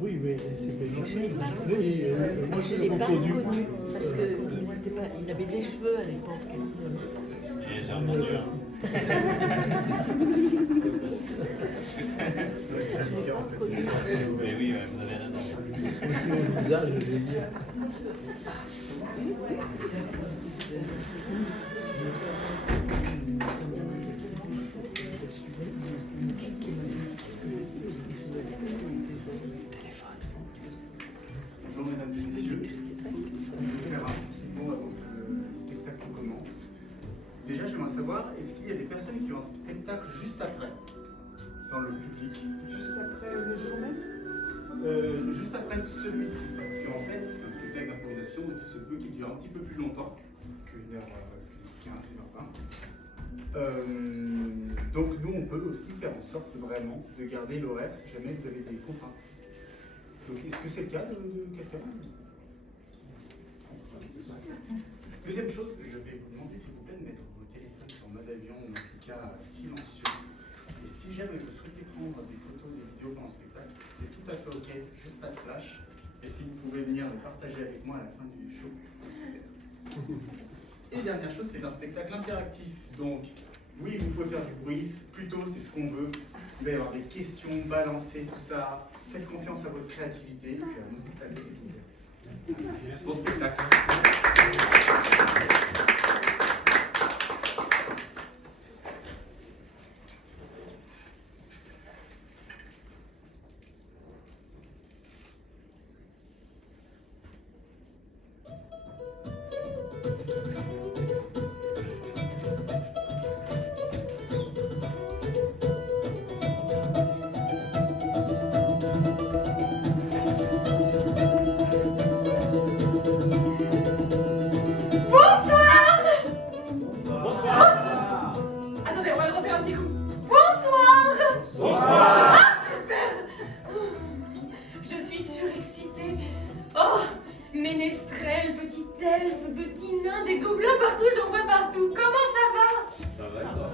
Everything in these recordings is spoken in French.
Oui, mais c'est Péniche. Oui, moi Je je ne l'ai l'ai pas confondu. reconnu parce qu'il avait des cheveux à l'époque. Et j'ai entendu. Je l'ai pas reconnu. Mais oui, vous avez raison. Aussi au visage, je vais dire. Bonjour mesdames et messieurs, je vais faire un petit mot avant que le spectacle commence. Déjà j'aimerais savoir, est-ce qu'il y a des personnes qui ont un spectacle juste après, dans le public? Juste après le jour même? Juste après celui-ci, parce qu'en fait c'est un spectacle d'improvisation, donc il se peut qu'il dure un petit peu plus longtemps qu'une heure 15, 1h20. Donc nous on peut aussi faire en sorte vraiment de garder l'horaire si jamais vous avez des contraintes. Donc est-ce que c'est le cas de quelqu'un? Deuxième chose, je vais vous demander s'il vous plaît de mettre vos téléphones sur mode avion ou en tout cas silencieux. Et si jamais vous souhaitez prendre des photos, des vidéos pendant le spectacle, c'est tout à fait ok, juste pas de flash. Et si vous pouvez venir le partager avec moi à la fin du show, c'est super. Et dernière chose, c'est un spectacle interactif. Donc, oui, vous pouvez faire du bruit, plutôt c'est ce qu'on veut. Il va y avoir des questions, balancer, tout ça. Faites confiance à votre créativité, et puis à nous éclater. Bon spectacle. Attendez, on va le refaire un petit coup. Bonsoir. Bonsoir. Ah, super. Je suis surexcitée. Oh, ménestrel, petit elfe, petit nain, des gobelins partout, j'en vois partout. Comment ça va? Ça va quoi?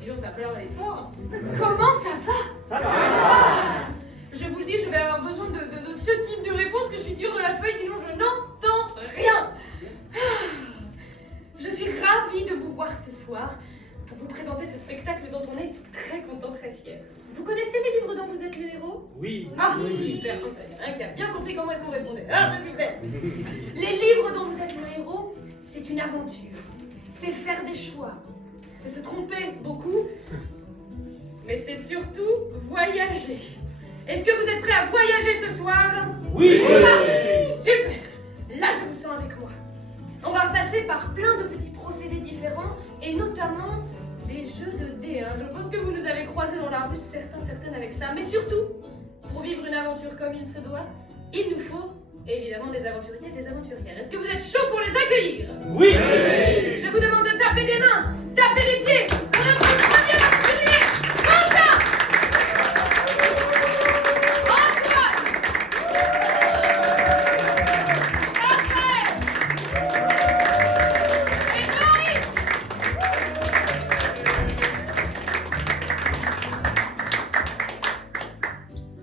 Dis donc, ça a pas l'air d'aller fort. Comment ça va? Je vous le dis, je vais avoir besoin de ce type de réponse, que je suis dure de la feuille, sinon je n'entends rien. Je suis ravie de vous voir ce soir pour vous présenter ce spectacle dont on est très content, très fier. Vous connaissez les livres dont vous êtes le héros? Oui. Ah, super, un qui a bien compris comment est-ce qu'on répondait. Ah, c'est super. Les livres dont vous êtes le héros, c'est une aventure. C'est faire des choix. C'est se tromper beaucoup. Mais c'est surtout voyager. Est-ce que vous êtes prêts à voyager ce soir? Oui. Ah, super. Là, je vous sens avec moi. On va passer par plein de petits procédés différents, et notamment des jeux de dés. Hein. Je pense que vous nous avez croisés dans la rue, certaines avec ça. Mais surtout, pour vivre une aventure comme il se doit, il nous faut évidemment des aventuriers et des aventurières. Est-ce que vous êtes chauds pour les accueillir? Oui. Je vous demande de taper des mains, taper des pieds pour notre premier aventurier, Quentin! Antoine! Raphaël! Et Maurice!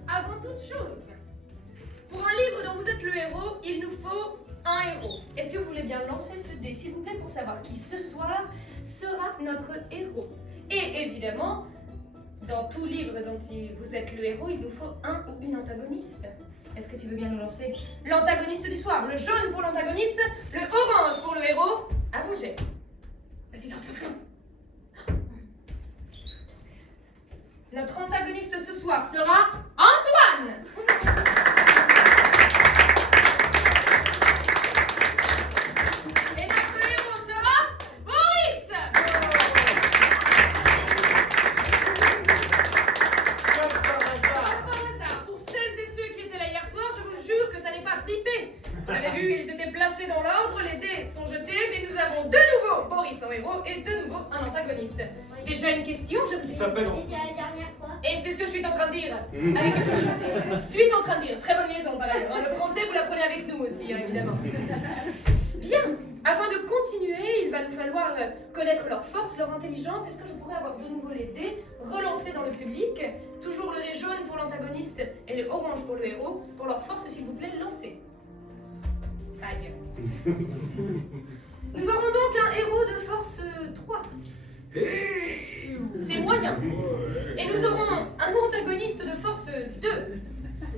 Avant toute chose, pour un livre dont vous êtes le héros, il nous faut un héros. Est-ce que vous voulez bien lancer ce dé, s'il vous plaît, pour savoir qui ce soir sera notre héros? Et évidemment, dans tout livre dont vous êtes le héros, il nous faut un ou une antagoniste. Est-ce que tu veux bien nous lancer l'antagoniste du soir? Le jaune pour l'antagoniste, le orange pour le héros. À bouger. Vas-y, lance le prince. Notre antagoniste ce soir sera Antoine. Et notre héros sera Boris. Par hasard, pour celles et ceux qui étaient là hier soir, je vous jure que ça n'est pas pipé. Vous avez vu, ils étaient placés dans l'ordre, les dés sont jetés, mais nous avons de nouveau Boris en héros et de nouveau un antagoniste. Déjà une question, je vous ai... s'appelle C'était la dernière fois. Et c'est ce que je suis en train de dire. Avec... suis en train de dire. Très bonne liaison par ailleurs. Hein. Le français, vous l'apprenez avec nous aussi, hein, évidemment. Bien. Afin de continuer, il va nous falloir connaître leur force, leur intelligence. Est-ce que je pourrais avoir de nouveau les dés, relancer lancer dans le public. Toujours le dé jaune pour l'antagoniste et le orange pour le héros. Pour leur force, s'il vous plaît, lancez. Aïe. Nous aurons donc un héros de force 3. C'est moyen. Et nous aurons un antagoniste de force 2.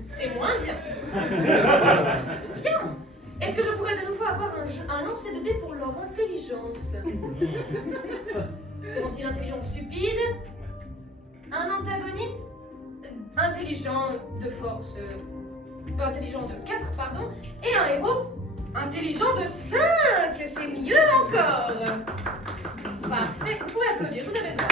C'est moins bien. Bien. Est-ce que je pourrais de nouveau avoir un lancer de dés pour leur intelligence? Seront-ils intelligents ou stupides? Un antagoniste intelligent de force... intelligent de 4, pardon. Et un héros intelligent de 5. C'est mieux encore. Parfait. Vous pouvez applaudir. Vous avez le droit.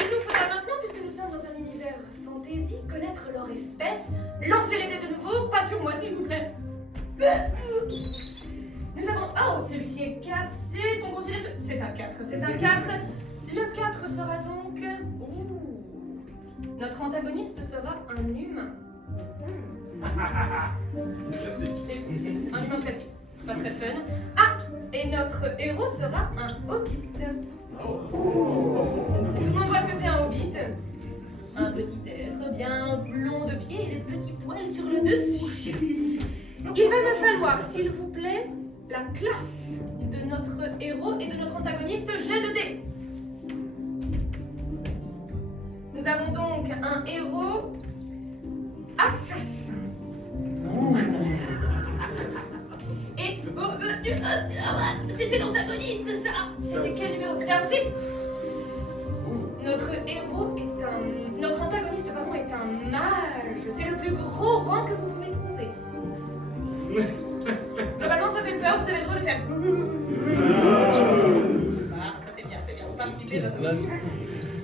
Il nous faudra maintenant, puisque nous sommes dans un univers fantasy, connaître leur espèce. Lancez les dés de nouveau. Pas sur moi, s'il vous plaît. Nous avons... Oh, celui-ci est cassé. Est-ce qu'on considère que... C'est un 4. C'est un 4. Le 4 sera donc... Ouh. Notre antagoniste sera un humain. Classique. Un humain classique. Pas très fun. Ah, et notre héros sera un hobbit. Tout le monde voit ce que c'est un hobbit? Un petit être bien blond de pied et des petits poils sur le dessus. Il va me falloir, s'il vous plaît, la classe de notre héros et de notre antagoniste jet de dés. Nous avons donc un héros assassin. Et c'était l'antagoniste, ça. C'était quel numéro? C'était un 6. Notre héros est un... Notre antagoniste, pardon, est un mage. C'est le plus gros rang que vous pouvez trouver. Globalement, ça fait peur, vous avez le droit de faire... Ah, ça c'est bien, vous participez, j'adore.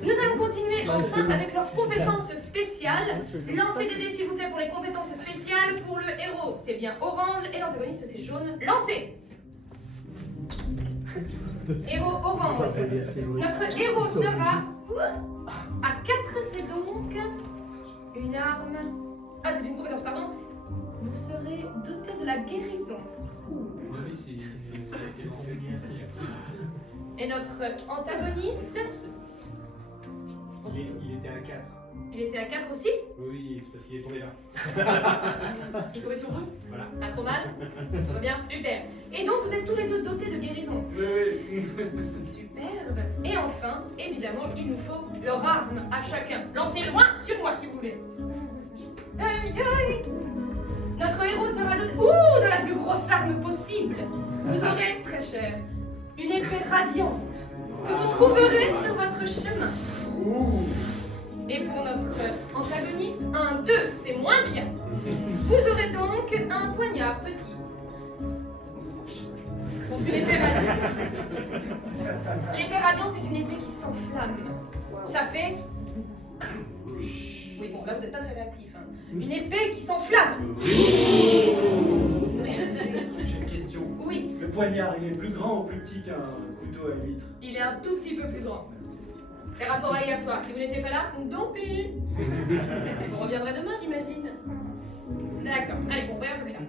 Nous allons continuer enfin avec leurs compétences spéciales. Lancez des dés s'il vous plaît pour les compétences spéciales. Pour le héros, c'est bien orange et l'antagoniste c'est jaune. Lancez. Héros orange. Notre héros sera à 4, c'est donc une arme. Ah, c'est une compétence, pardon. Vous serez doté de la guérison. Et notre antagoniste... Il était à 4. Il était à 4 aussi? Oui, c'est parce qu'il est tombé là. Il est tombé sur vous? Voilà. Pas trop mal? Tout va bien? Super. Et donc vous êtes tous les deux dotés de guérison. Oui. Superbe. Et enfin, évidemment, il nous faut leur arme à chacun. Lancez loin sur moi si vous voulez. Aïe aïe. Notre héros sera doté... Ouh, de la plus grosse arme possible. Vous aurez, très cher, une épée radiante que vous trouverez sur votre chemin. Et pour notre antagoniste, un 2, c'est moins bien. Vous aurez donc un poignard petit. Donc une épée radiante. L'épée radiante, c'est une épée qui s'enflamme. Ça fait... Oui, bon, là, vous n'êtes pas très réactif. Hein. Une épée qui s'enflamme. J'ai une question. Oui. Le poignard, il est plus grand ou plus petit qu'un couteau à huître? Il est un tout petit peu plus grand. C'est rapport à hier soir. Si vous n'étiez pas là, tant pis. Vous reviendrez demain, j'imagine. D'accord. Allez, bon, voyons celui-là.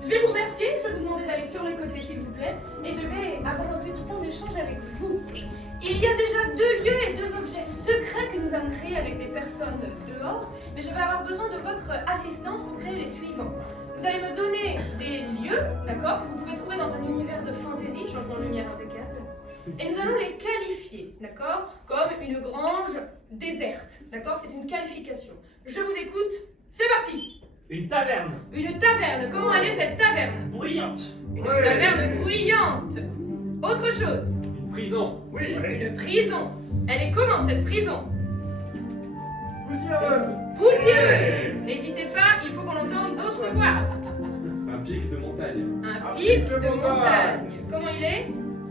Je vais vous remercier. Je vais vous demander d'aller sur le côté, s'il vous plaît. Et je vais avoir un petit temps d'échange avec vous. Il y a déjà 2 lieux et 2 objets secrets que nous avons créés avec des personnes dehors. Mais je vais avoir besoin de votre assistance pour créer les suivants. Vous allez me donner des lieux, d'accord, que vous pouvez trouver dans un univers de fantasy, changement de lumière impeccable. Et nous allons les qualifier, d'accord, comme une grange déserte, d'accord, c'est une qualification. Je vous écoute, c'est parti. Une taverne. Une taverne, comment elle est cette taverne? Bruyante. Une taverne bruyante. Autre chose? Une prison. Oui. Une prison. Elle est comment cette prison? Poussiéreuse. N'hésitez pas, il faut qu'on entende d'autres voix. Un pic de montagne. Un pic de montagne. Comment il est?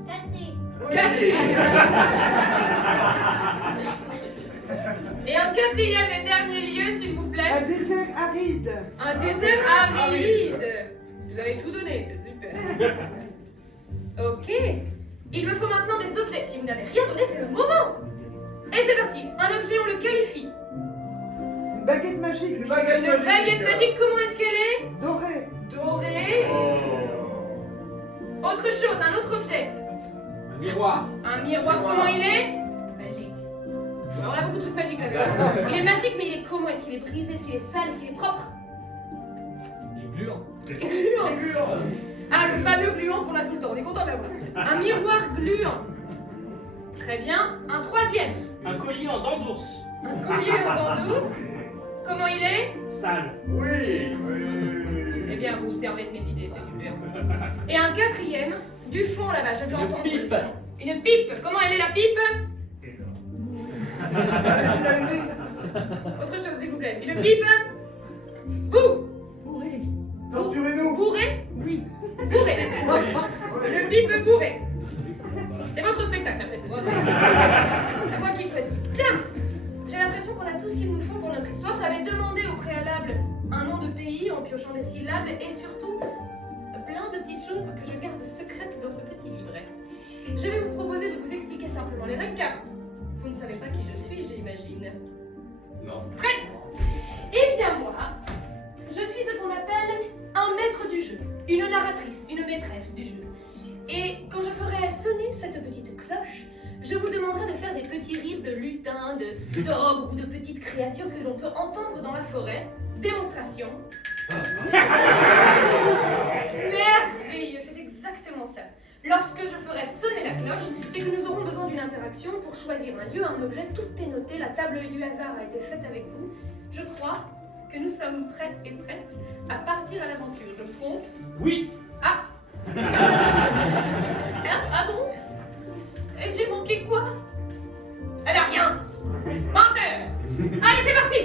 Cassé. Cassé. Et un 4e et dernier lieu, s'il vous plaît. Un désert aride. Un désert aride. Vous avez tout donné, c'est super. Ok. Il me faut maintenant des objets. Si vous n'avez rien donné, c'est le moment. Et c'est parti. Un objet, on le qualifie. Une baguette magique. Une baguette Une magique. baguette magique, comment est-ce qu'elle est? Dorée. Dorée. Autre chose, un autre objet. Un miroir. Un miroir, comment il est? Alors, on a beaucoup de trucs magiques là-dedans. Il est magique, mais il est comment? Est-ce qu'il est brisé? Est-ce qu'il est sale? Est-ce qu'il est propre? Il est gluant. Gluant. Ah, le fameux gluant qu'on a tout le temps. On est content de l'avoir. Un miroir gluant. Très bien. Un troisième. Un collier en dents d'ours. Un collier en dents d'ours. Comment il est? Sale. Oui. C'est bien, vous vous servez de mes idées, c'est super. Et un quatrième, du fond là-bas, je veux Une entendre. pipe. le son. Une pipe. Comment elle est la pipe? Autre chose, s'il vous plaît. Une pipe. Vous. Bourré. Torturez-nous. Bourré. Oui. Bourré. Une pipe bourrée. C'est votre spectacle, après tout. C'est moi qui choisis. Bien. J'ai l'impression qu'on a tout ce qu'il nous faut pour notre histoire. J'avais demandé au préalable un nom de pays en piochant des syllabes et surtout plein de petites choses que je garde secrètes dans ce petit livret. Je vais vous proposer de vous expliquer simplement les règles car vous ne savez pas qui je suis, j'imagine. Non. Prête? Eh bien moi, je suis ce qu'on appelle un maître du jeu, une narratrice, une maîtresse du jeu. Et quand je ferai sonner cette petite cloche, je vous demanderai de faire des petits rires de lutins, d'ogres ou de petites créatures que l'on peut entendre dans la forêt. Démonstration. Merveilleux, c'est exactement ça. Lorsque je ferai sonner la cloche, c'est que nous aurons besoin d'une interaction pour choisir un lieu, un objet, tout est noté, la table du hasard a été faite avec vous. Je crois que nous sommes prêts et prêtes à partir à l'aventure. Je me trompe? Oui. Ah. Ah bon? Et j'ai manqué quoi? Eh ben rien! Menteur! Allez, c'est parti!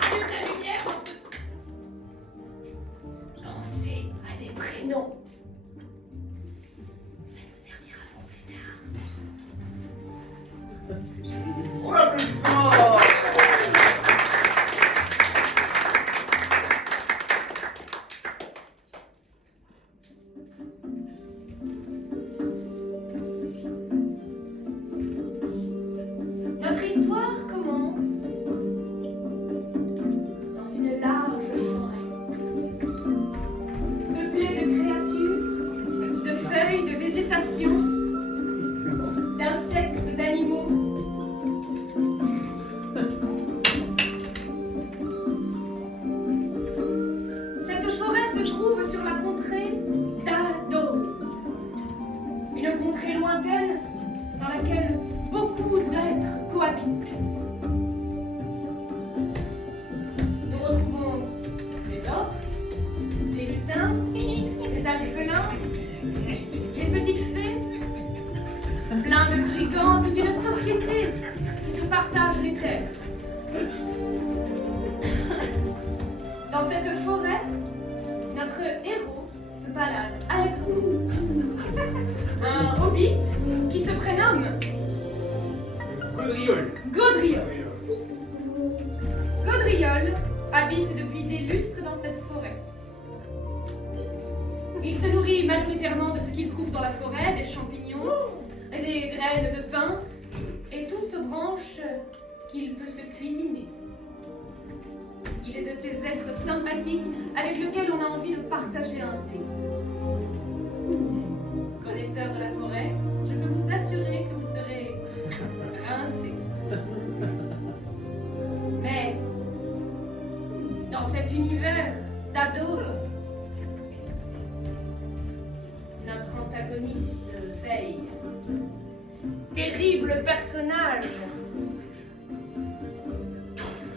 Allume la lumière. Pensez à des prénoms. Ça nous servira pour plus tard. On applaudissements. Notre histoire commence dans une large forêt, peuplée de créatures, de feuilles, de végétation, d'insectes, d'animaux. Cette forêt se trouve sur la contrée d'Ados, une contrée lointaine dans laquelle beaucoup d'êtres cohabitent. Nous retrouvons des orques, des lutins, des alphelins, les petites fées, plein de brigands, toute une société qui se partage les terres. Dans cette forêt, notre héros se balade allègrement. Un hobbit qui se prénomme Gaudriole. Gaudriole. Gaudriole habite depuis des lustres dans cette forêt. Il se nourrit majoritairement de ce qu'il trouve dans la forêt, des champignons, des graines de pin et toute branche qu'il peut se cuisiner. Il est de ces êtres sympathiques avec lesquels on a envie de partager un thé. Connaisseur de la forêt, je peux vous assurer que vous serez rincé. Mais dans cet univers d'Ados, notre antagoniste veille. Terrible personnage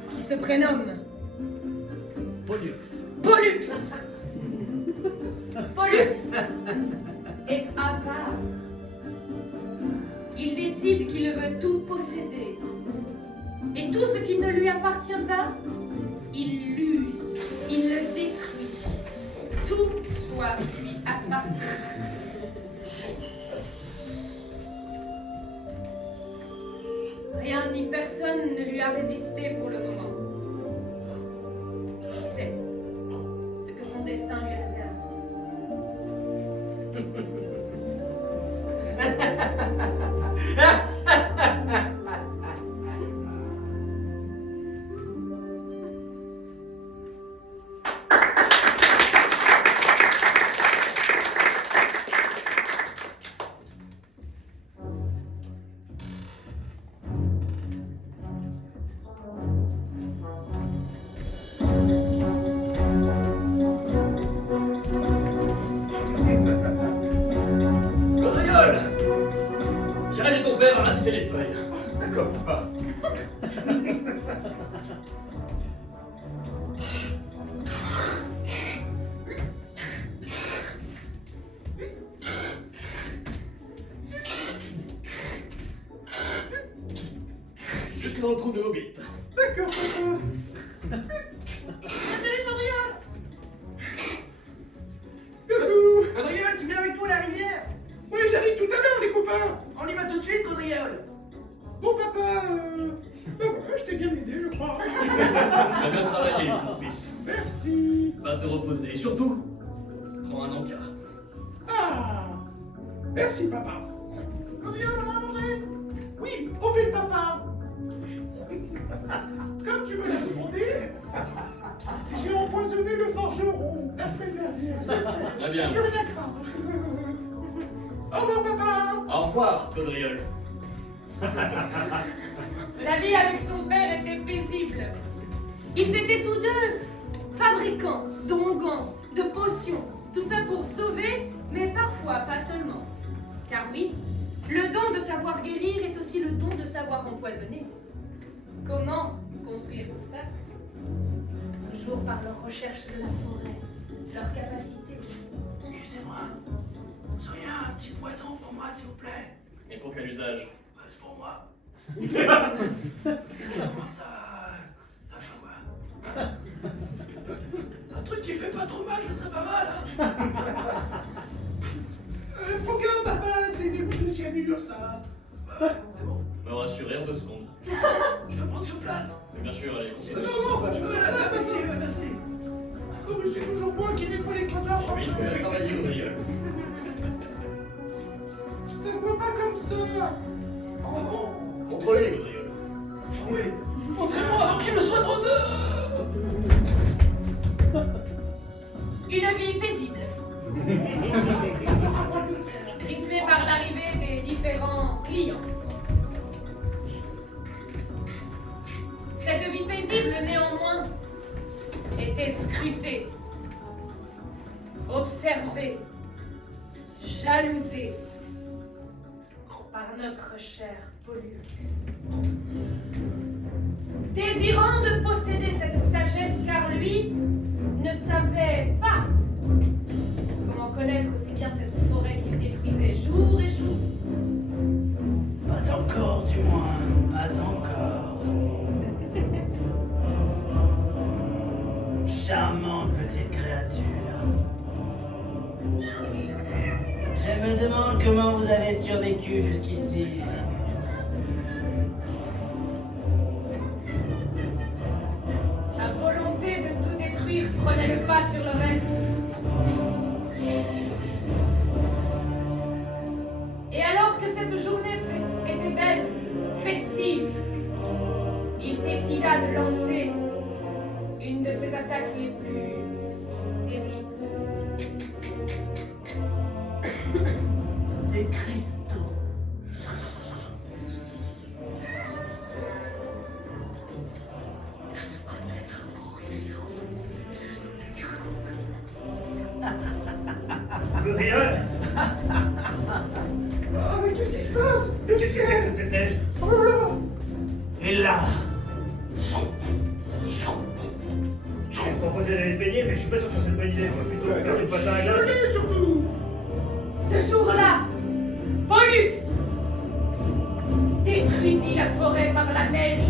qui se prénomme Pollux. Pollux. Pollux est avare. Il décide qu'il veut tout posséder. Et tout ce qui ne lui appartient pas, il l'use, il le détruit. Tout doit lui appartenir. Rien ni personne ne lui a résisté pour le moment. Qui sait ce que son destin lui réserve? Jusque dans le trou de Hobbit. D'accord, papa. Coucou. Gaudriole, tu viens avec nous à la rivière? Oui, j'arrive tout à l'heure, les copains. On y va tout de suite, Gaudriole. Bon, papa, ben voilà, je t'ai bien aidé, je crois. Tu as bien travaillé, mon fils. Merci. Va te reposer. Et surtout, prends un encas. Ah, merci, papa. Combien on va manger? Oui, on fait le papa. Comme tu me l'as demandé, j'ai empoisonné le forgeron la semaine dernière. C'est fait. Très bien. Plus rien à craindre. Au revoir, papa. Au revoir, Gaudriole. La vie avec son père était paisible. Ils étaient tous deux fabricants d'onguents, de potions, tout ça pour sauver, mais parfois pas seulement. Car oui, le don de savoir guérir est aussi le don de savoir empoisonner. Comment construire tout ça? Toujours par leur recherche de la forêt, leur capacité. Excusez-moi. Vous auriez un petit poison pour moi, s'il vous plaît? Et pour quel usage? C'est pour moi. Je commence à faire quoi? Un truc qui fait pas trop mal, ça serait pas mal, hein? Faut que papa, c'est des bouts de cyanure, ça. C'est bon. Me rassurer en 2 secondes. Je peux prendre sur place. Mais bien sûr, allez, Non, continue. non, Je me mets à la table ici, merci. Non, mais c'est toujours moi qui nettoie les quotas. Et oui, il faut bien travailler, Gaudriole. Ça se voit pas comme ça. Ah bon? Contrôlez, Gaudriole. Ah oui. Montrez-moi avant qu'il ne soit trop tard. Une vie paisible. Rythmée par l'arrivée des différents clients. Cette vie paisible, néanmoins, était scrutée, observée, jalousée par notre cher Pollux. Désirant de posséder cette sagesse, car lui ne savait pas comment connaître aussi bien cette forêt qu'il détruisait jour et jour. Pas encore, du moins. Pas encore. Charmante petite créature. Je me demande comment vous avez survécu jusqu'ici. Sa volonté de tout détruire prenait le pas sur le reste. Et alors que cette journée était belle, festive, il décida de lancer une de ses attaques les plus terribles. Des cristaux. Gaudriole, Ah, mais qu'est-ce qui se passe? mais qu'est-ce que c'est que toute cette neige? Oh là là. Et là. Je t'ai proposé d'aller se baigner, mais je suis pas sûr que ça soit une bonne idée. On va plutôt faire une pâte à la glace. Allez, surtout. Ce jour-là, Pollux détruisit la forêt par la neige,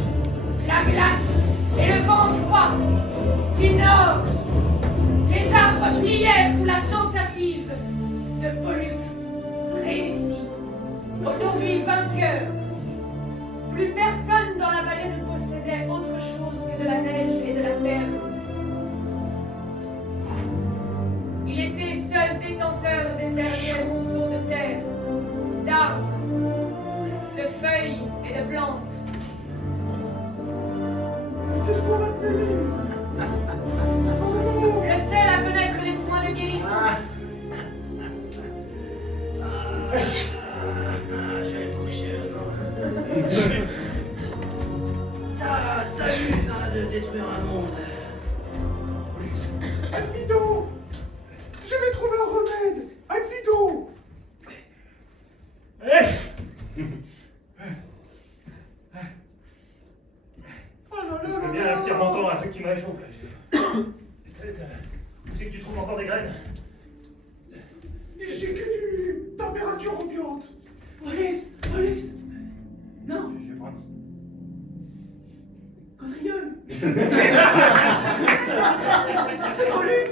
la glace et le vent froid du nord. Les arbres plièrent sous la tentative de Pollux réussie. Aujourd'hui vainqueur, plus personne dans la vallée ne possédait autre chose que de la neige et de la terre. Il était seul détenteur des derniers monceaux de terre, d'arbres, de feuilles et de plantes. Qu'est-ce qu'on va faire? Oh non. Le seul à connaître les soins de guérison. Je vais me coucher maintenant. Ça amuse hein, de détruire un monde. Alfido, je vais trouver un remède. Alfido. Eh, Oh là là là bien là. C'est que tu trouves encore des graines? Et j'ai que du température ambiante. Alex, Alex. Non, Je vais prendre ça. Gaudriole. C'est Pollux.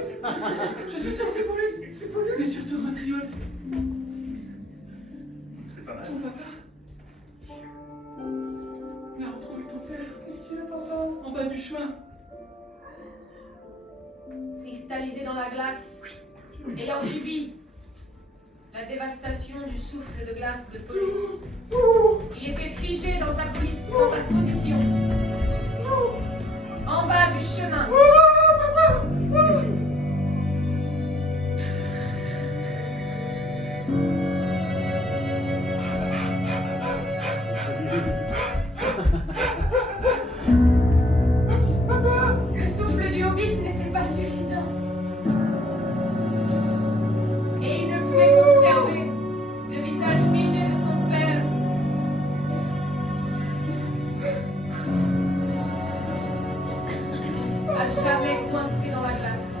Je suis sûr que c'est Pollux. C'est Pollux. Mais surtout Gaudriole. C'est pas mal. Ton papa. Il a retrouvé ton père. Qu'est-ce qu'il a, papa? En bas du chemin. Cristallisé dans la glace, ayant subi la dévastation du souffle de glace de Pollux. Il était figé dans sa position, en bas du chemin. Le souffle du hobbit n'était pas suffisant. Et il ne pouvait conserver le visage figé de son père. À jamais coincé dans la glace.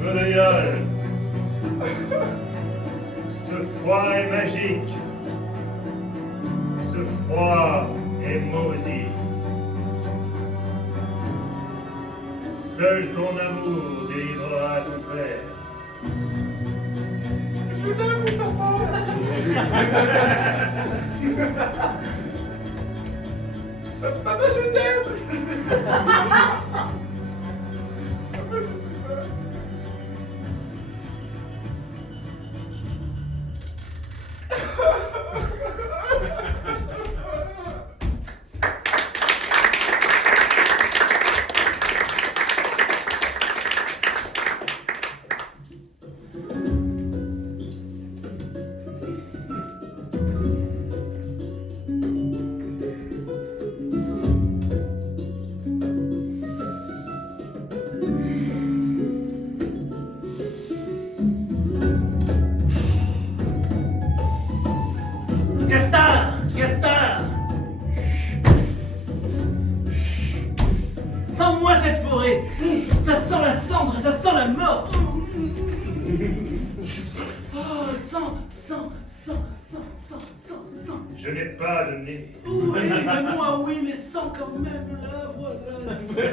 Gaudriole. Ce froid est magique. Ce froid est maudit. Seul ton amour délivrera ton père. Je l'aime, mon papa. Papa, je t'aime. Sens-moi cette forêt. Ça sent la cendre, ça sent la mort. Oh, sens. Je n'ai pas de nez. Oui, mais moi oui, mais sens quand même là, voilà. Sens.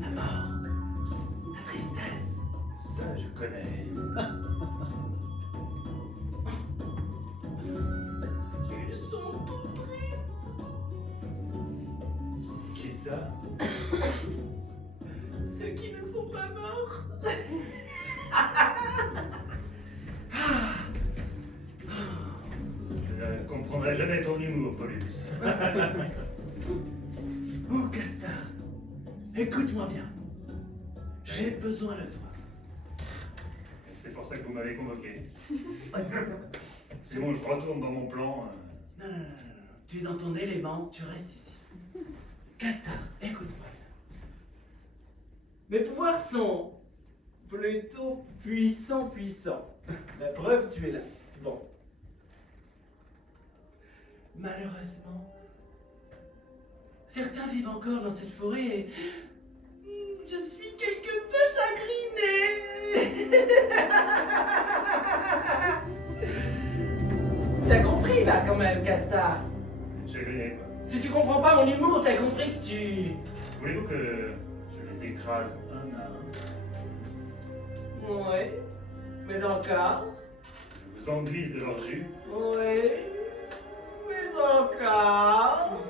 La mort. La tristesse. Ça, je connais. Ils sont tous tristes. Qui ça? Ceux qui ne sont pas morts. Je ne comprendrai jamais ton humour, Pollux. Oh, Castar, écoute-moi bien. J'ai besoin de toi. C'est pour ça que vous m'avez convoqué. Sinon, je retourne dans mon plan. Non. Tu es dans ton élément, tu restes ici. Castar, écoute-moi. Mes pouvoirs sont plutôt puissants. La preuve, tu es là. Bon. Malheureusement, certains vivent encore dans cette forêt et je suis quelque peu chagrinée. T'as compris là quand même, Castar. Chagriné, quoi. Si tu comprends pas mon humour, t'as compris que tu... Voulez-vous que je les écrase un à un? Ouais. Mais encore. Je vous enduise de leur jus, Ouais. Mais encore.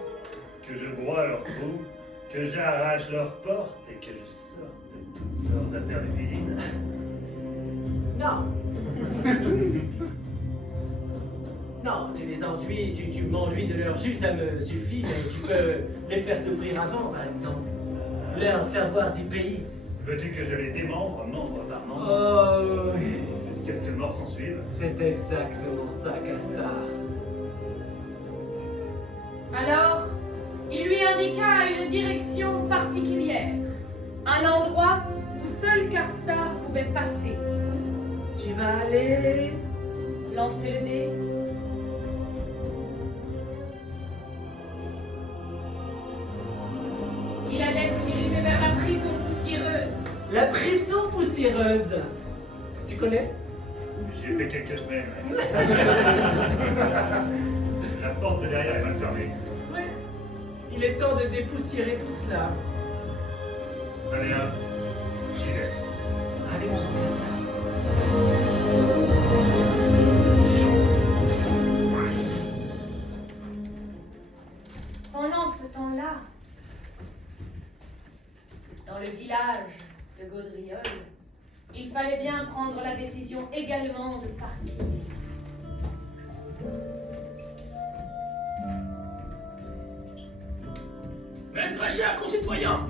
que je broie leurs trous, que j'arrache leurs portes et que je sorte de toutes leurs affaires de cuisine. Non. Non, tu les enduis, tu m'enduis de leur jus, ça me suffit, mais tu peux les faire souffrir avant, par exemple. Leur faire voir du pays. Veux-tu que je les démembre, membre par membre, Oh oui. jusqu'à ce que mort s'en suive? C'est exactement ça, Castar. Alors, il lui indiqua une direction particulière, un endroit où seul Castar pouvait passer. Tu vas aller... Lancer le dé. poussiéreuse. La prison poussiéreuse. Tu connais? J'y ai fait quelques semaines. Ouais. La porte de derrière est mal fermée. Ouais. Il est temps de dépoussiérer tout cela. Allez, hop, j'y vais. Allez, mon orchestre. Pendant ce temps-là, dans le village de Gaudriol, il fallait bien prendre la décision également de partir. Mes très chers concitoyens,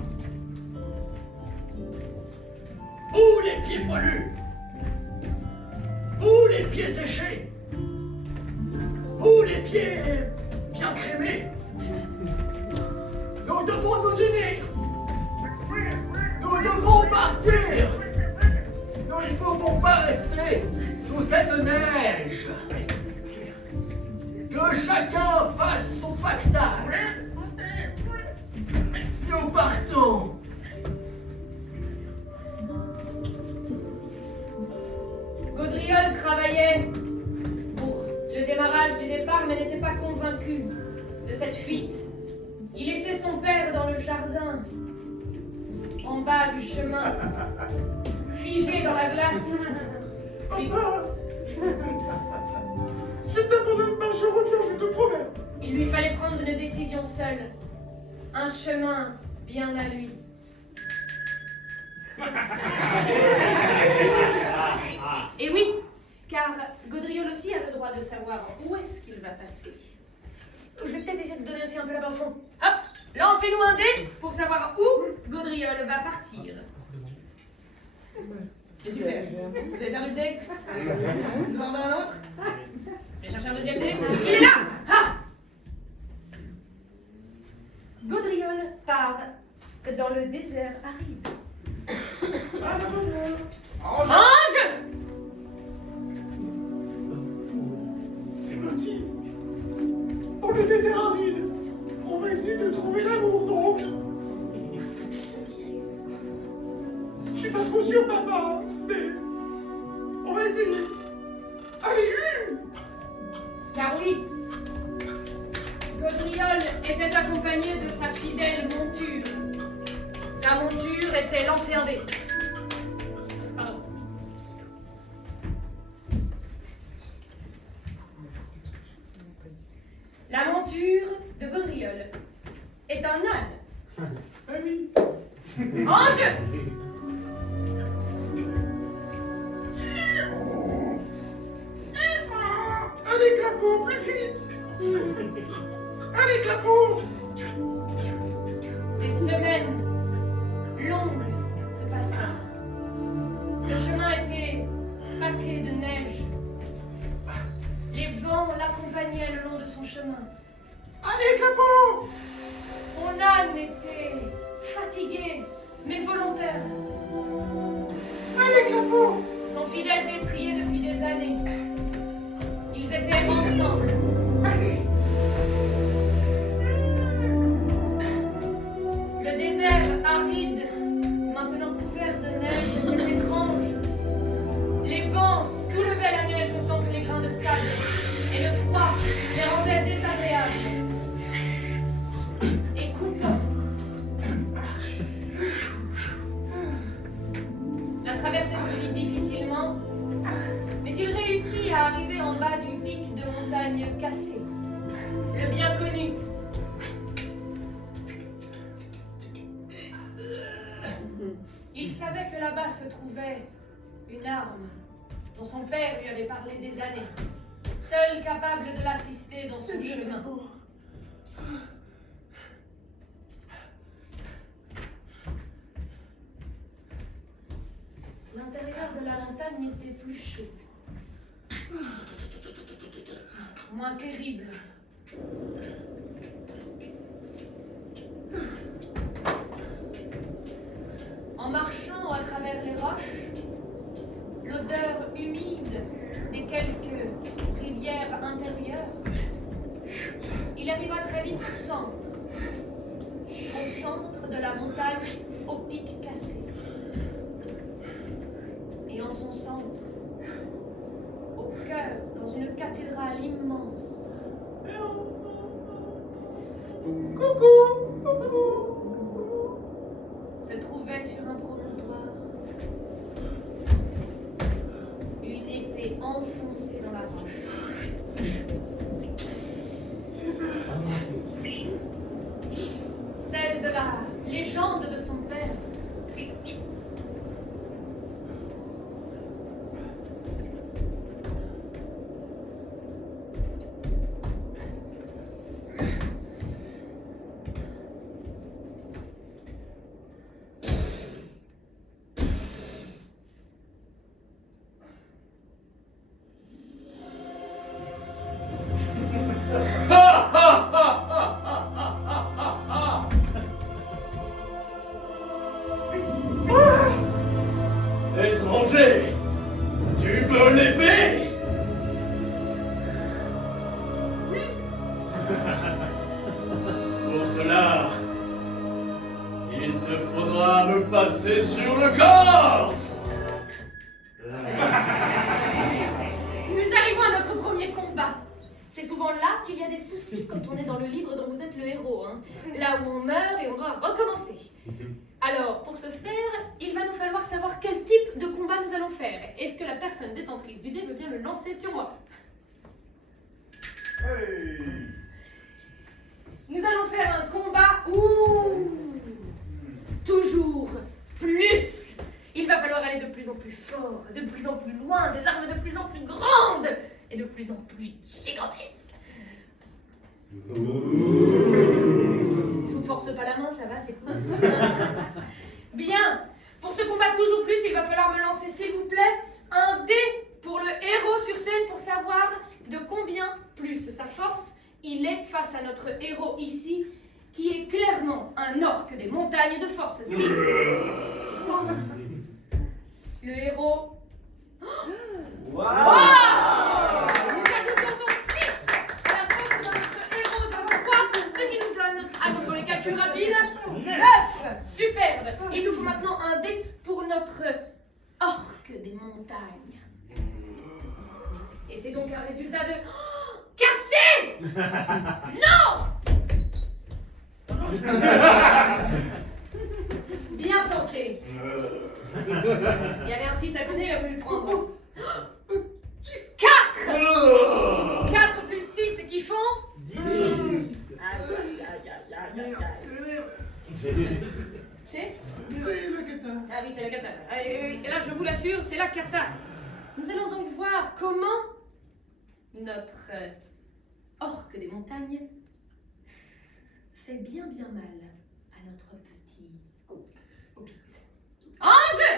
vous les pieds poilus, vous les pieds séchés, vous les pieds bien crémés, nous devons nous unir. Nous devons partir. Nous ne pouvons pas rester sous cette neige. Que chacun fasse son pactage. Nous partons. Gaudriol travaillait pour le démarrage du départ, mais n'était pas convaincu de cette fuite. Il laissait son père dans le jardin, en bas du chemin, figé dans la glace. Puis, Je t'abandonne pas, je reviens, je te promets. il lui fallait prendre une décision seule, un chemin bien à lui. Et oui, car Gaudriol aussi a le droit de savoir où est-ce qu'il va passer. Je vais peut-être essayer de donner aussi un peu là-bas au fond. Hop, lancez-nous un dé pour savoir où Gaudriol va partir. C'est super. Vous avez perdu le dé? Vous en donnez un autre? Je vais chercher un deuxième dé. Il est là! Ah! Gaudriol part dans le désert aride. À la bonne heure. Ange! C'est parti. Pour le désert aride. On va essayer de trouver l'amour, donc. Je suis pas trop sûr, papa, mais on va essayer. Allez, Car oui, Gaudriol était accompagné de sa fidèle monture. Sa monture était lancée un dé. Pardon. La monture de Gaudriol est un âne. Ah oui. Ange! Allez, Clapeau, plus vite. Allez, Clapeau. Des semaines longues se passèrent. Le chemin était paquet de neige. Les vents l'accompagnaient le long de son chemin. Allez, Clapeau. Son âne était fatigué, mais volontaire. Allez, Clapeau. Son fidèle destrier depuis des années. Ils étaient ensemble. Le désert aride, maintenant couvert de neige, était étrange. Les vents soulevaient la neige autant que les grains de sable, et le froid les rendait désagréables et coupants. La traversée se fit difficilement, mais il réussit à arriver en bas du pic de montagne cassé, le bien connu. Il savait que là-bas se trouvait une arme dont son père lui avait parlé des années, seul capable de l'assister dans son chemin. L'intérieur de la montagne était plus chaud, moins terrible. En marchant à travers les roches, l'odeur humide des quelques rivières intérieures, il arriva très vite au centre. au centre de la montagne au pic cassé. Et en son centre, au cœur, dans une cathédrale immense, se trouvait sur un promontoire une épée enfoncée dans la roche. Celle de la légende de son père. Étranger, tu veux l'épée? Pour cela, il te faudra me passer sur le corps. Nous arrivons à notre premier combat. C'est souvent là qu'il y a des soucis quand on est dans le livre dont vous êtes le héros. Hein. Là où on meurt et on doit recommencer. Alors, pour ce faire, il va nous falloir savoir quel type de combat nous allons faire. Est-ce que la personne détentrice du dé veut bien le lancer sur moi? Nous allons faire un combat toujours plus. Il va falloir aller de plus en plus fort, de plus en plus loin, des armes de plus en plus grandes et de plus en plus gigantesques. Je vous force pas la main, ça va, c'est cool. Bien. Pour ce combat toujours plus, il va falloir me lancer, s'il vous plaît, un dé pour le héros sur scène pour savoir de combien plus sa force il est face à notre héros ici, qui est clairement un orc des montagnes de force 6. Le héros. Wow. Wow! Nous ajoutons donc 6 à la force de notre héros de 3, ce qui nous donne, attention les calculs rapides, 9! Superbe! Il nous faut maintenant un dé pour notre orc des montagnes. Et c'est donc un résultat de... cassé! Non! Bien tenté. Il y avait un 6 à côté, il a voulu le prendre. 4! 4 plus 6 qui font 10. C'est la cata. Ah oui, c'est la cata. Et là, je vous l'assure, c'est la cata. Nous allons donc voir comment notre orc des montagnes fait bien mal à notre petit hobbit. En jeu!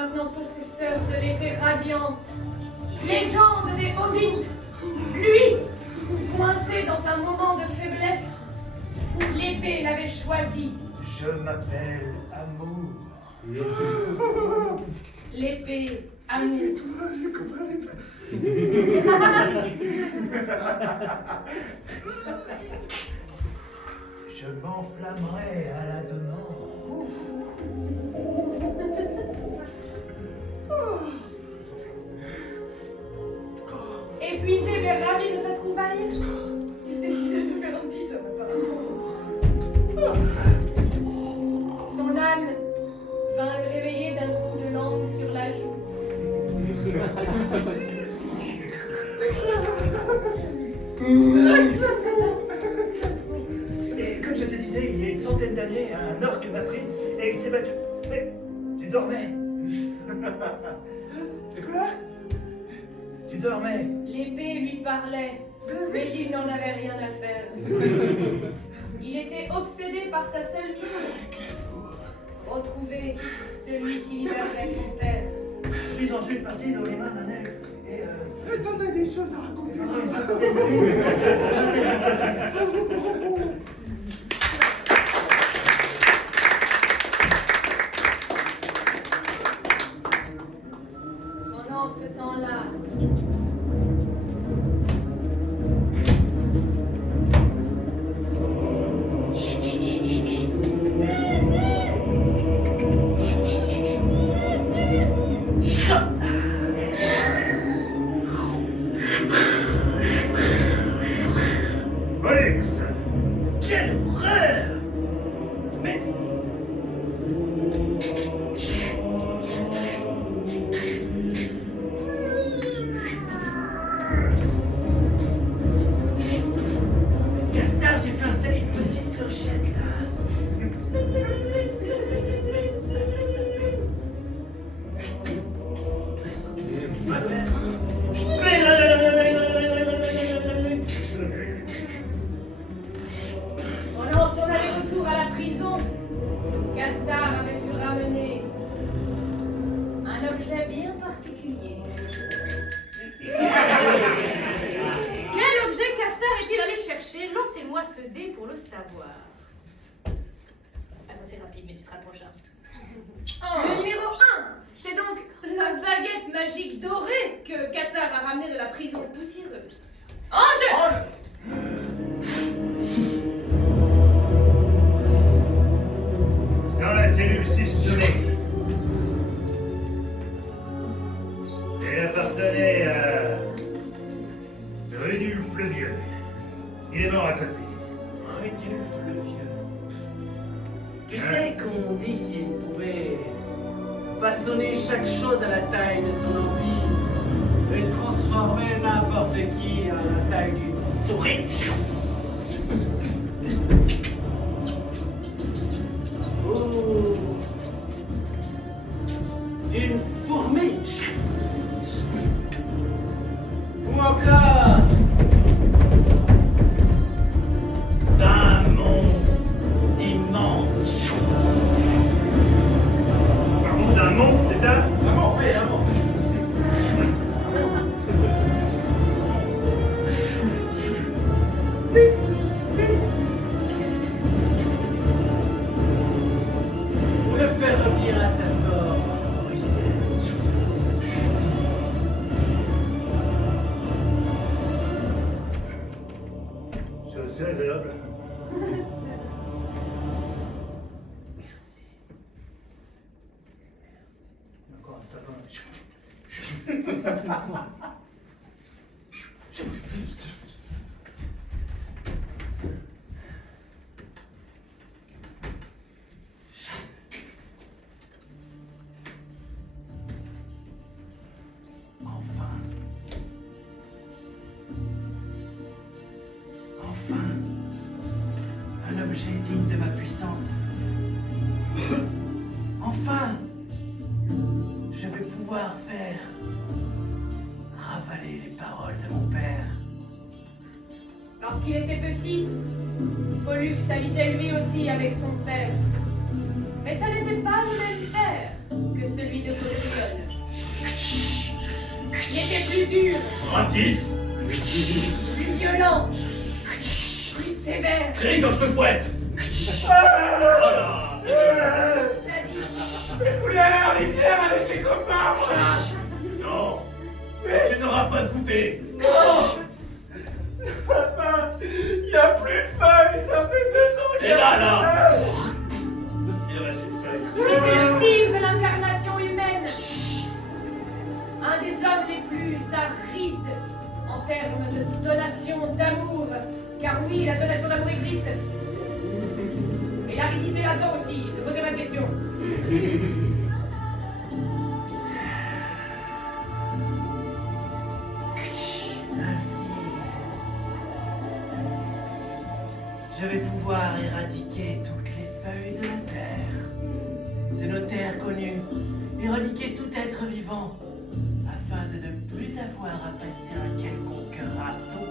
maintenant possesseur de l'épée radiante, légende des Hobbits, lui, coincé dans un moment de faiblesse, où l'épée l'avait choisi. Je m'appelle Amour. L'épée amour. C'était toi, je comprenais pas. Je m'enflammerai à la donnant. Épuisé mais ravi de sa trouvaille, il décida de faire un petit somme apparemment. Son âne vint le réveiller d'un coup de langue sur la joue. Et comme je te disais, il y a une centaine d'années, un orque m'a pris et il s'est battu. Mais tu dormais. Et quoi? Tu dormais. L'épée lui parlait, mais il n'en avait rien à faire. Il était obsédé par sa seule mission. Retrouver celui qui libérerait son père. Je suis ensuite parti dans les mains d'un aigle. Et T'en as des choses à raconter. pendant une centaine d'années, Pendant ce temps-là, Pollux, Quelle horreur! Mais... Castar, j'ai fait installer une petite clochette là. Va faire. pendant son aller-retour à la prison, Castar avait pu ramener un objet bien particulier. Quel objet Castar est-il allé chercher? Lancez-moi ce dé pour le savoir. Ah, ça c'est rapide, mais tu seras le prochain. Le numéro 1, c'est donc la baguette magique dorée que Castar a ramenée de la prison poussiéreuse. En jeu! dans la cellule susdonnée. Elle appartenait à Rudulf le Vieux. Il est mort à côté. Rudolf le Vieux. Tu sais qu'on dit qu'il pouvait façonner chaque chose à la taille de son envie et transformer n'importe qui à la taille d'une souris. Ou d'une fourmi. Ou encore d'un monde immense. Pardon, d'un monde, c'est ça? Un monde, oui, un monde. Ou le faire revenir à sa forme originelle. C'est assez agréable. Merci. Encore un sapin. Enfin. Enfin. Un objet digne de ma puissance. Enfin. Je vais pouvoir faire ravaler les paroles de mon père. Lorsqu'il était petit, Pollux habitait lui aussi avec son père. Mais ça n'était pas le même père que celui de Gaudriol. Il était plus dur, Gratis. plus violent, plus sévère, Crie quand je te fouette. Voilà, c'est mieux. plus sadique. Je voulais aller en rivière avec les copains, moi. Non, tu n'auras pas de goûter. Papa, il n'y a plus de feuilles, ça fait 2 ans qu'il Et y a là, plus de feuilles. il reste une feuille. Il était le pire de l'incarnation humaine. Un des hommes les plus arides en termes de donation d'amour. Car oui, la donation d'amour existe. Et l'aridité là-dedans aussi, ne posez pas de questions. Ainsi, je vais pouvoir éradiquer toutes les feuilles de nos terres connues, éradiquer tout être vivant, afin de ne plus avoir à passer un quelconque râteau.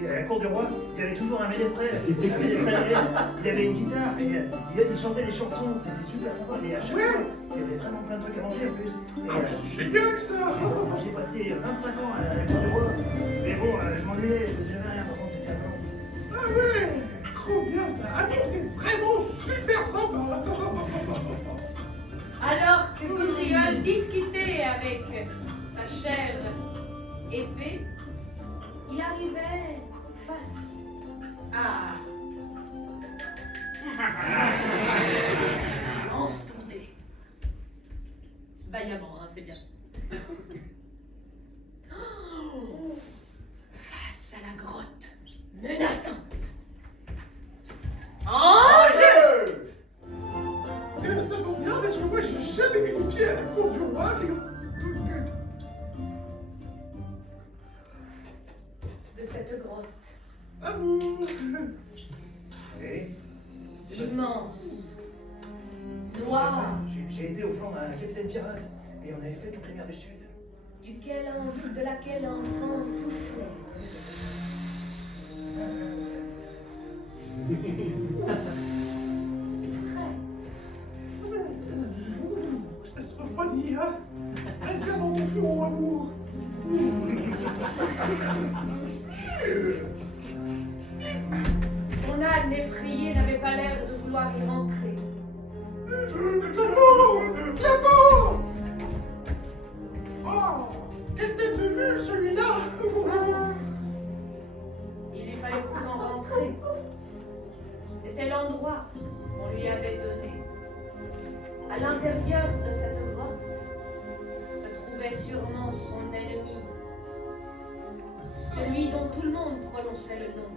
Et à la cour du roi, il y avait toujours un ménestrel. Il avait une guitare et il chantait des chansons. C'était super sympa. Mais à chaque fois, il y avait vraiment plein de trucs à manger en plus. C'est génial, ça. J'ai passé 25 ans à la cour du roi. Mais bon, je m'ennuyais, je faisais jamais rien. Par contre, c'était un Ah ouais, trop bien ça. Ah, t'es vraiment super sympa. Alors que Gaudriol discutait avec sa chère épée, il arrivait face à Anstondé. Vaillamment, hein, c'est bien. Face à la grotte menaçante. Ange! Eh bien, ça tombe bien parce que moi, j'ai jamais mis les pieds à la cour du roi. De cette grotte Amour. Et immense, noire, j'ai été au flanc d'un capitaine pirate. Et on avait fait toutes les mers du Sud. de laquelle un vent soufflait. Ça se refroidit, hein. Reste bien dans ton fleuron, amour. Son âne effrayé n'avait pas l'air de vouloir y rentrer. Clément! Oh, quelle tête de mule, celui-là! Il lui fallait pourtant rentrer. C'était l'endroit qu'on lui avait donné. À l'intérieur de cette grotte se trouvait sûrement son ennemi. Celui dont tout le monde prononçait le nom.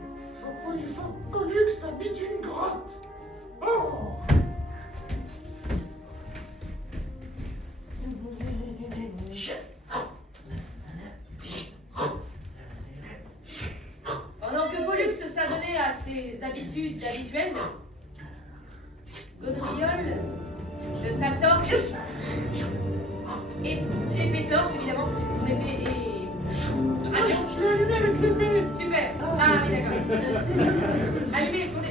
Il faut Pollux habite une grotte! Oh! Pendant que Pollux s'adonnait à ses habitudes habituelles, Gaudriol, de sa torche, et pétorche évidemment, parce que son épée est radiante. Je l'ai allumé avec l'épée! Super! Ah oui, d'accord. Allumer son épée.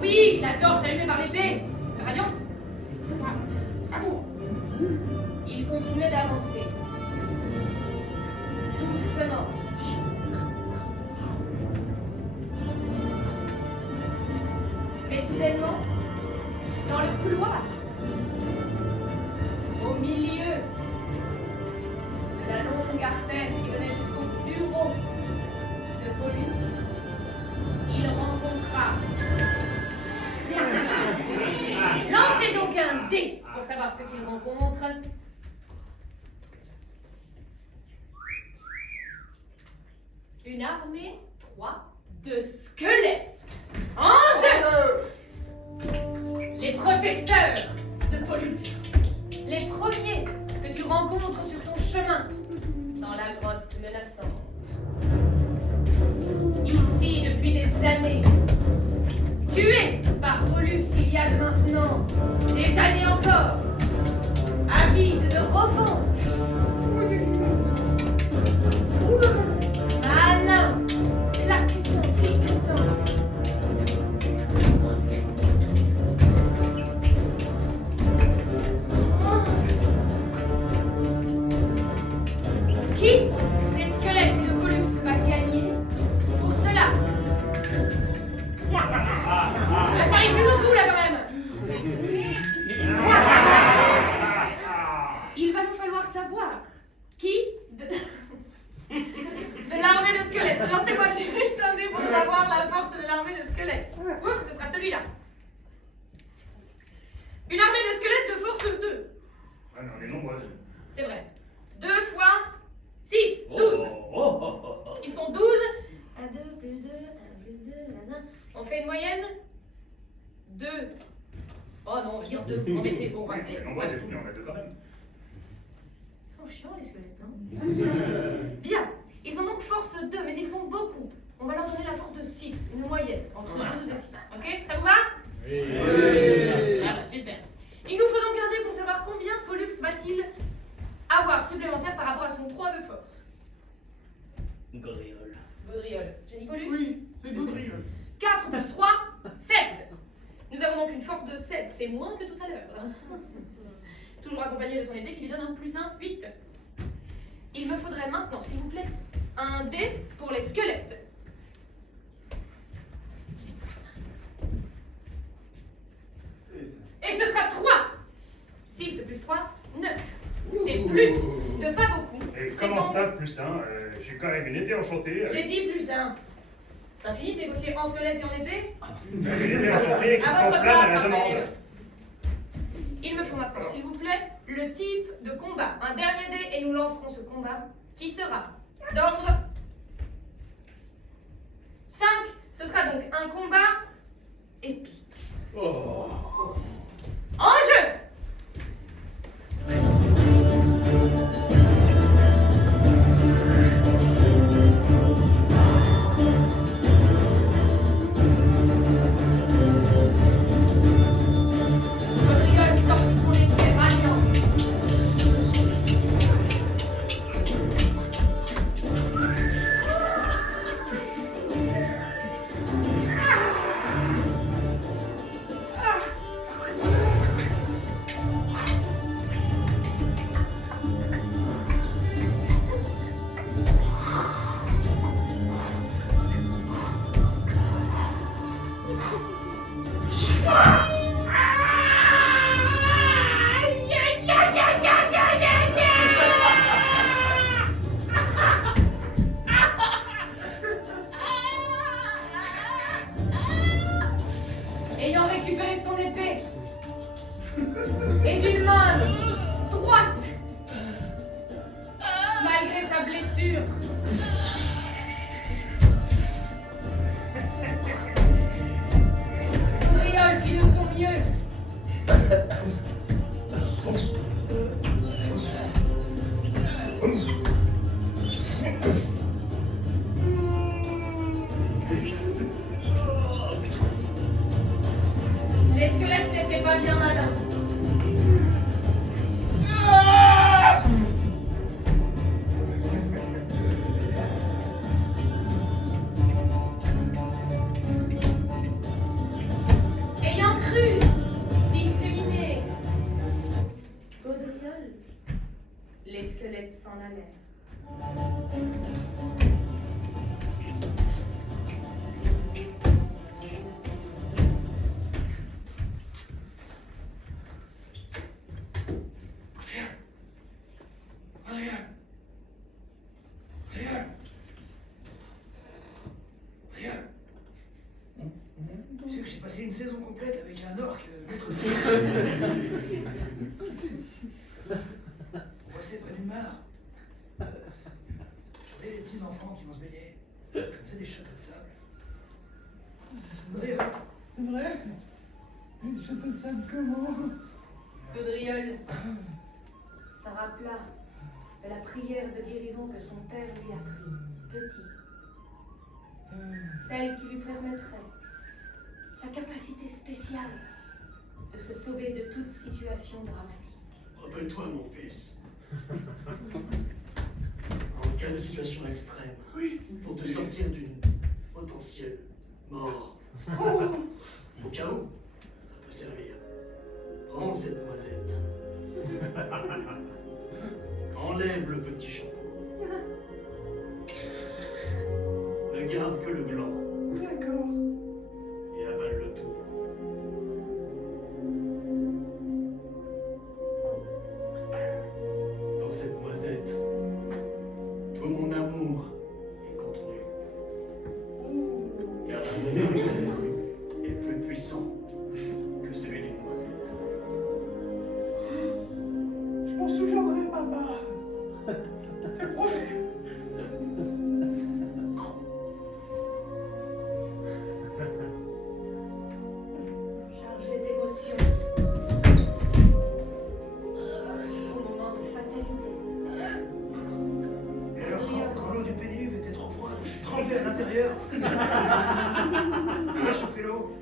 Oui, la torche allumée par l'épée. Radiante. Amour! Il continuait d'avancer. Doucement. Mais soudainement, dans le couloir, au milieu de la longue artère qui venait jusqu'au bureau de Pollux, il rencontra... Lancez donc un dé pour savoir ce qu'il rencontre. Une armée, 3 de squelettes. Ange! Les protecteurs de Pollux. Les premiers que que tu rencontres sur ton chemin dans la grotte menaçante. Ici depuis des années, tué par Pollux il y a maintenant des années encore, avide de revanche, malin, claquetant, cliquetant. Qui des squelettes de Pollux va gagner pour cela? Ça arrive plus beaucoup là quand même. Il va nous falloir savoir qui de l'armée de squelettes. Lancez-moi juste un dé pour savoir la force de l'armée de squelettes. Oups, ce sera celui-là. Une armée de squelettes de force 2. Ah non, on est nombreuses. C'est vrai. 2 fois 6, 12. Ils sont 12. 1, 2, plus 2, 1, plus 2, nanana. On fait une moyenne 2. Oh non, on va dire 2. Embêtez. Bon, Oui, allez. on est nombreuses et tout, mais on a deux quand même. Ils sont chiants les squelettes, non? Bien. Ils ont donc force 2, mais ils sont beaucoup. On va leur donner la force de 6, une moyenne, entre 12 et 6. Ok? Ça vous va? Oui. Ah bah super. Il nous faut donc un dé pour savoir combien Pollux va-t-il avoir supplémentaire par rapport à son 3 de force. Gaudriole. Gaudriole. J'ai dit Pollux? Oui, c'est Gaudriole. 4 plus 3, 7. Nous avons donc une force de 7, c'est moins que tout à l'heure. Toujours accompagné de son épée qui lui donne un plus 1, 8. Il me faudrait maintenant, s'il vous plaît, un dé pour les squelettes. Et ce sera 3. 6 plus 3, 9. C'est plus de pas beaucoup. Et C'est comment donc- ça, plus un j'ai quand même une épée enchantée. J'ai dit plus 1. T'as fini de négocier en squelette et en épée? Une épée enchantée qui À se votre plane à place, la Raphaël. demande. Il me faut maintenant, s'il vous plaît, le type de combat. Un dernier dé et nous lancerons ce combat qui sera d'ordre 5. Ce sera donc un combat épique. En jeu! Gaudriole sortit son épée radiant. Ayant récupéré son épée et d'une main droite, malgré sa blessure, Gaudriole fit de son mieux. Les squelettes n'étaient pas bien malins. Ayant cru disséminer Gaudriole, les squelettes s'en allèrent. Tu sais que j'ai passé une saison complète avec un orque, maître On bossait près du mar. Je voyais les petits enfants qui vont se baigner. Je faisais des châteaux de sable. Gaudriole. C'est vrai? Un château de sable comment? Gaudriole se rappela de la prière de guérison que son père lui a appris, petit. Celle qui lui permettrait, sa capacité spéciale, de se sauver de toute situation dramatique. Rappelle-toi, mon fils. En cas de situation extrême, oui, pour te sortir d'une potentielle mort. Au cas où, ça peut servir. Prends cette noisette. Enlève le petit chapeau. Ne garde que le gland. D'accord. Et avale le tout. Dans cette noisette, tout mon amour est contenu. Car l'amour est plus puissant que celui d'une noisette. Je m'en souviendrai, papa. T'es le premier. Chargé d'émotions. Au moment de fatalité. Et alors, quand l'eau du pédiluve était trop froide, trempée à l'intérieur, il a chauffé l'eau.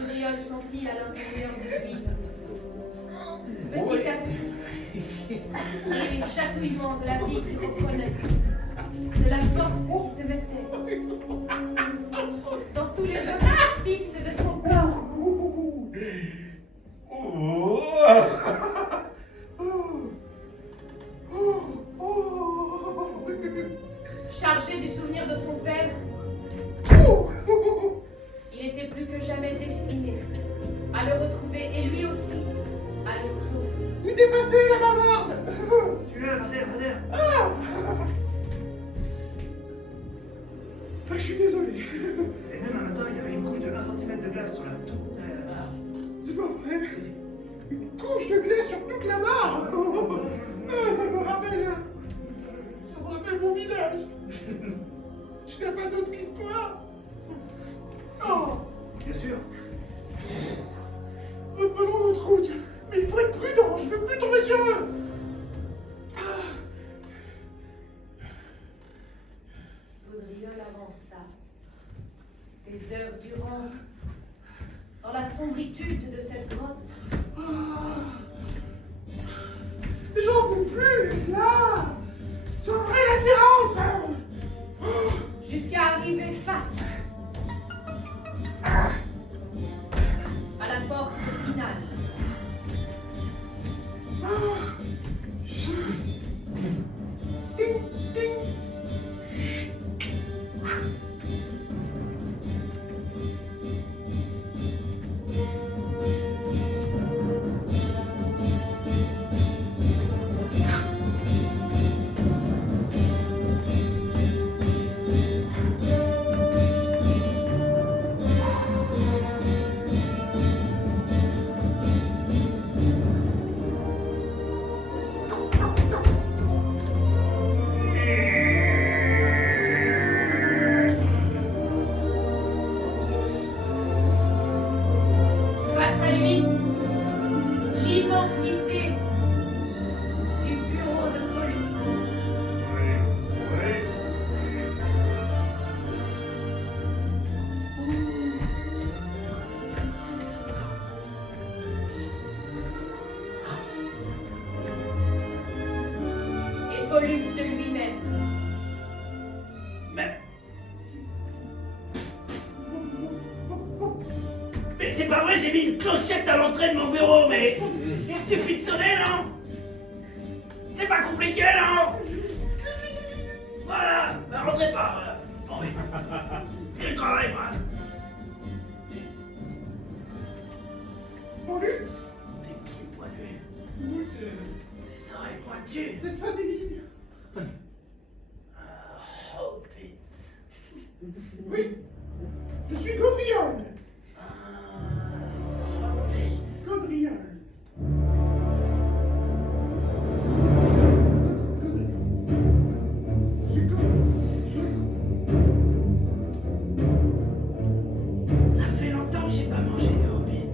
Uriel sentit à l'intérieur de lui, petit à petit, les chatouillements de la vie qu'il reprenait, de la force qui se mettait dans tous les orifices de son corps. Chargé du souvenir de son père, il était plus que jamais destiné à le retrouver et lui aussi à le sauver. Où t'es passé, la bavarde? Tu es là, par terre. Ah, je suis désolé. Et même un matin, il y avait une couche de 1 cm de glace sur la toute la barre. C'est pas vrai. Une couche de glace sur toute la barre. Ah, ça me rappelle mon village. Tu n'as pas d'autre histoire? Oh, Bien sûr. reprenons notre route. Mais il faut être prudent, je veux plus tomber sur eux. Vaudrieul avança, des heures durant, dans la sombritude de cette grotte. J'en peux plus être là. C'est un vrai labyrinthe. Jusqu'à arriver face à la porte finale. Ding, ding. Face à lui, l'immensité du bureau de police. Et Pollux lui-même. Mais c'est pas vrai, j'ai mis une clochette à l'entrée de mon bureau, mais il suffit de sonner, non? C'est pas compliqué, non? Voilà, bah, rentrez pas, voilà. Bon, oui. Et le travail, moi. Pollux, Tes pieds poilus, oui, tes oreilles pointues. cette famille. Hobbit. Oui, je suis Gaudriol. Hobbit. Gaudriol. Ça fait longtemps que j'ai pas mangé de Hobbit.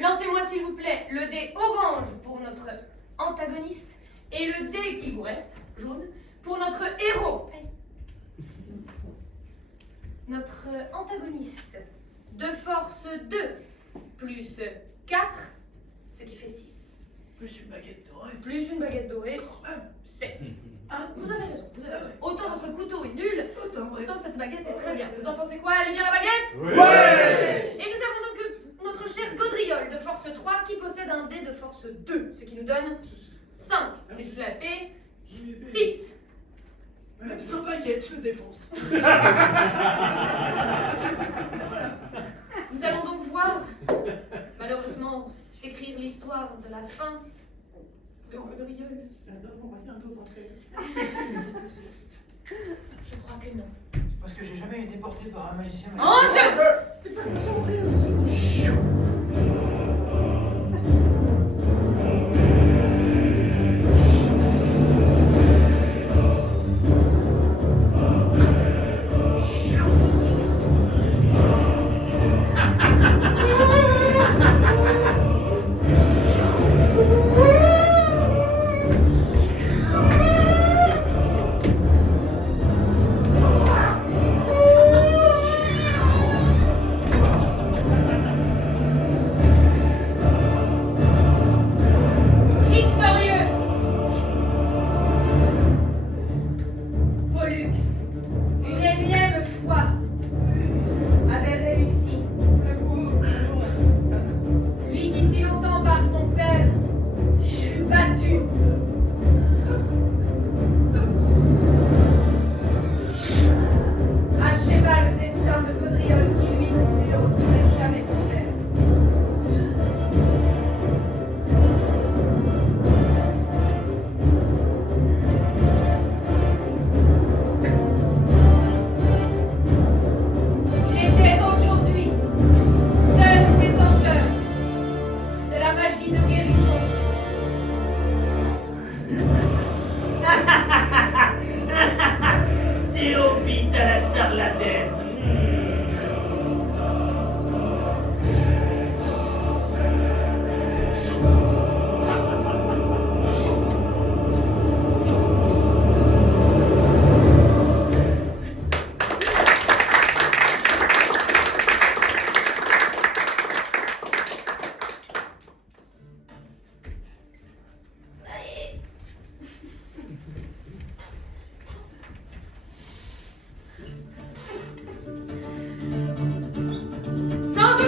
Lancez-moi s'il vous plaît le dé orange pour notre antagoniste et le dé qui vous reste, jaune, pour notre héros. Notre antagoniste de force 2 plus 4, ce qui fait 6. Plus une baguette dorée. Plus une baguette dorée, Quand même. 7. Ah, vous avez raison, vous avez raison. Autant votre couteau est nul, autant cette baguette est très bien. Vous en pensez quoi? Elle est bien la baguette? Ouais. Et nous avons donc notre cher Gaudriole de force 3 qui possède un dé de force 2, ce qui nous donne 5 plus la paix, 6. Même sans baguette, je le défonce. Nous allons donc voir, malheureusement, s'écrire l'histoire de la fin de Gaudriole. Je crois que non. Parce que j'ai jamais été porté par un magicien. Ange! T'es pas concentré aussi.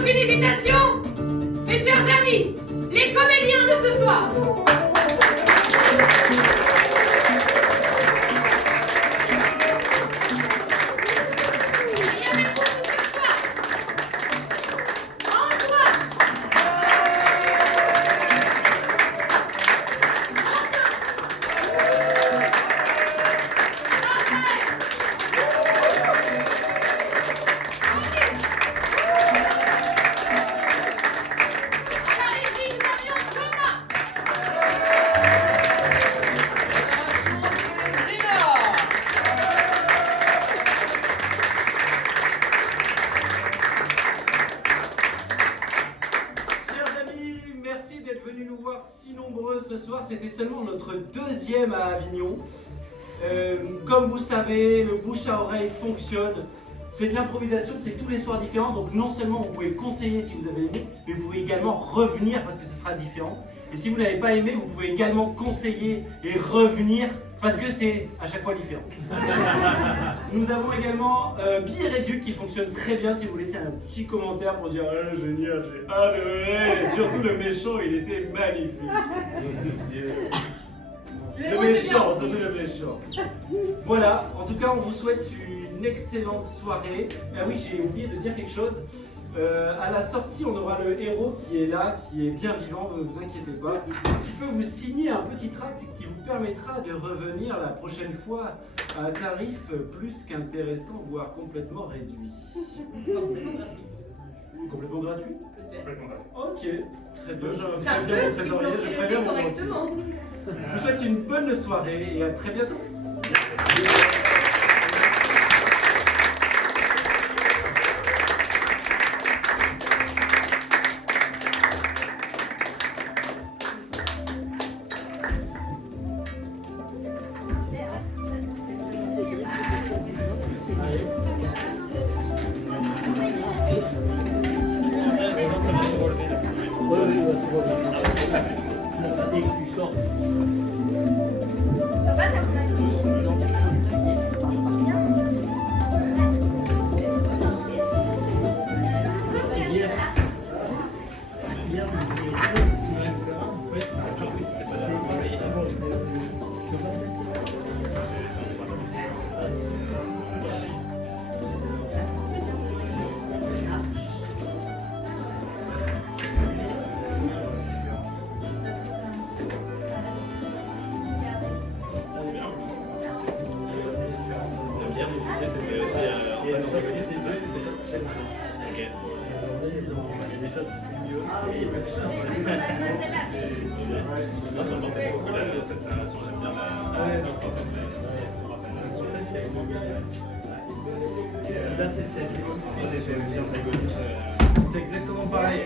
aucune hésitation, mes chers amis, les comédiens de ce soir. Il y avait pour vous ce soir Antoine, à la régie, nous avions Thomas. Chers amis, merci d'être venus nous voir si nombreux ce soir. C'était seulement notre deuxième à Avignon. Comme vous savez, le bouche à oreille fonctionne. C'est de l'improvisation, c'est tous les soirs différents. Donc non seulement vous pouvez conseiller si vous avez aimé, mais vous pouvez également revenir parce que ce sera différent. Et si vous n'avez pas aimé, vous pouvez également conseiller et revenir parce que c'est à chaque fois différent. Nous avons également Billet Réduc qui fonctionne très bien si vous laissez un petit commentaire pour dire génial, j'ai adoré. Et surtout le méchant, il était magnifique. Le méchant, surtout le méchant. Voilà, en tout cas, on vous souhaite une excellente soirée. Ah oui, j'ai oublié de dire quelque chose. À la sortie, on aura le héros qui est là, qui est bien vivant, ne vous inquiétez pas, qui peut vous signer un petit tract qui vous permettra de revenir la prochaine fois à un tarif plus qu'intéressant, voire complètement réduit. Complètement gratuit. Complètement gratuit? Peut-être. Complètement grave. Ok, très bien. Je Ça préviens mon peut si vous trésorier, lancez je le préviens dé mon correctement. Je vous souhaite une bonne soirée et à très bientôt. Dès que tu sors. Papa, t'as mon avis? Hier, en fait, c'était pas La bière, mais tu sais, c'était aussi en fait, on récoltait, c'était ça. Ok. Déjà, c'est mieux. Non, j'en pensais beaucoup cette narration, j'aime bien la. Là, c'est celle qui On était aussi en agonie. C'est exactement pareil.